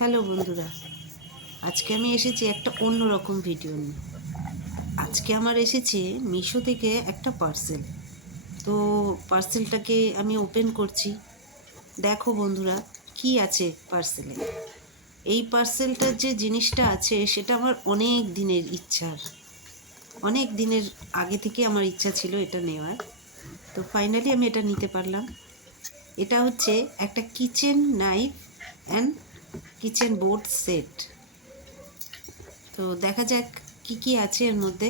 Hello বন্ধুরা, আজকে আমি এসেছি একটা অন্যরকম ভিডিও নিয়ে। আজকে আমার এসেছে মিশো থেকে একটা পার্সেল। তো পার্সেলটাকে আমি ওপেন করছি। দেখো বন্ধুরা, কি আছে পার্সেলে। এই পার্সেলটার যে জিনিসটা আছে সেটা আমার অনেক দিনের ইচ্ছার, অনেক দিনের আগে থেকে আমার ইচ্ছা ছিল এটা নেওয়ার। তো ফাইনালি আমি এটা নিতে পারলাম। এটা হচ্ছে একটা kitchen knife and kitchen board set. তো দেখা যাক কি কি আছে এর মধ্যে।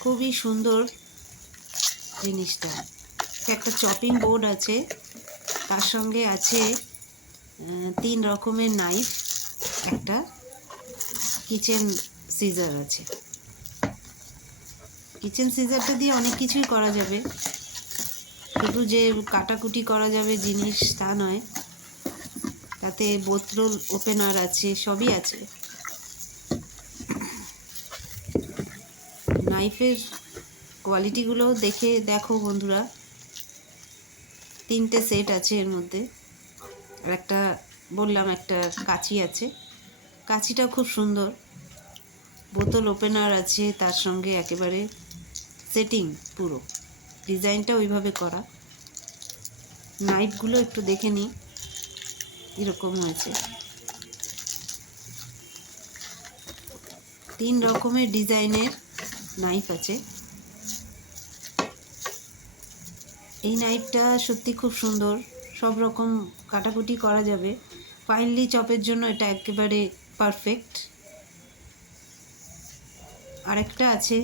খুবই সুন্দর জিনিসটা। একটা চপিং বোর্ড আছে, তার সঙ্গে আছে 3 রকমের নাইফ, একটা কিচেন সিজার আছে। কিচেন সিজারটা দিয়ে অনেক কিছুই করা যাবে, শুধু যে কাটাকুটি করা যাবে জিনিস তা নয়, তাতে বোতল ওপেনার আছে, সবই আছে। নাইফের কোয়ালিটিগুলো দেখো বন্ধুরা। 3টে সেট আছে এর মধ্যে। আর একটা বললাম একটা কাঁচি আছে, কাঁচিটা খুব সুন্দর। বোতল ওপেনার আছে, তার সঙ্গে একেবারে সেটিং, পুরো ডিজাইনটা ওইভাবে করা। নাইফগুলো একটু দেখে নিই কীরকম হয়েছে। 3 রকমের ডিজাইনের নাইফ আছে। এই নাইফটা সত্যি খুব সুন্দর, সব রকম কাটাকুটি করা যাবে। ফাইনলি চপের জন্য এটা একেবারে পারফেক্ট। আরেকটা আছে,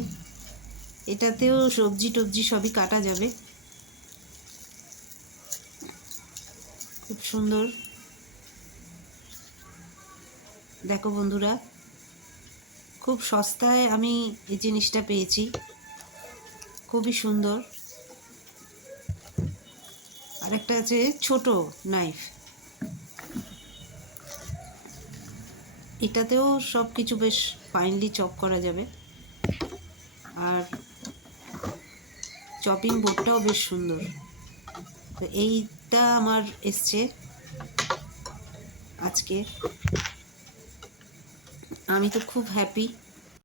এটাতেও সবজি টবজি সবই কাটা যাবে। খুব সুন্দর। দেখো বন্ধুরা, খুব সস্তায় আমি এই জিনিসটা পেয়েছি, খুবই সুন্দর। আরেকটা আছে ছোট নাইফ, এটাতেও সব কিছু বেশ ফাইনলি চপ করা যাবে। আর চপিং বোর্ডটাও বেশ সুন্দর। তো এইটা আমার এসছে আজকে। আমি তো খুব হ্যাপি।